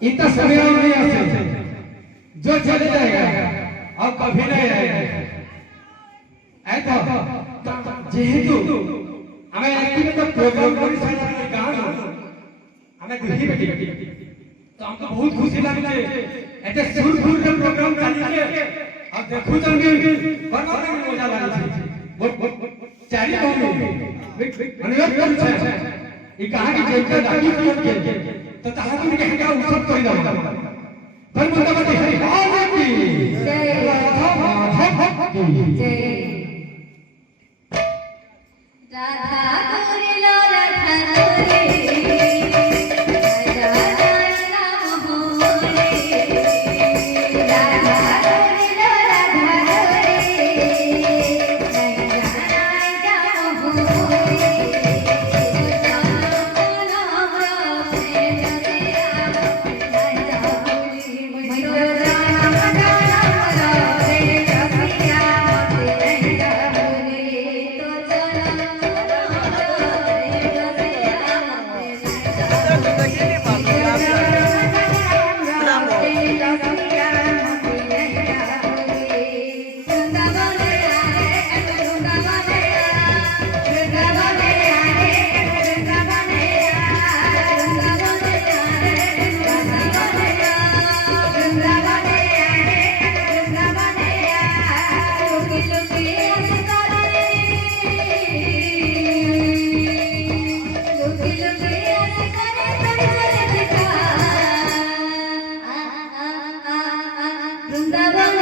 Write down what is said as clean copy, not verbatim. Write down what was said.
इतना समय नहीं आते जो चले जाएगा और कभी नहीं आएगा ऐसा जेहेतु हमें एक्चुअली तो प्रोग्राम करी सारी गांव हमें दिल्ली बैठी तो हमको बहुत खुशी लगी ऐसे सुर सुर के प्रोग्राम चली के अब देखो जंगे बड़ा मजा लगी चारी को अनुरोध कर ये कहा कि जेंटा दादी के तो ताकि के क्या उत्सव कोई ना पर मुद्दा हरि राम की जय जय राधा गोरी लो राधा गोरी राधा नाम हो रे राधा गोरी लो राधा गोरी राधा नाम हो रे Vrindavan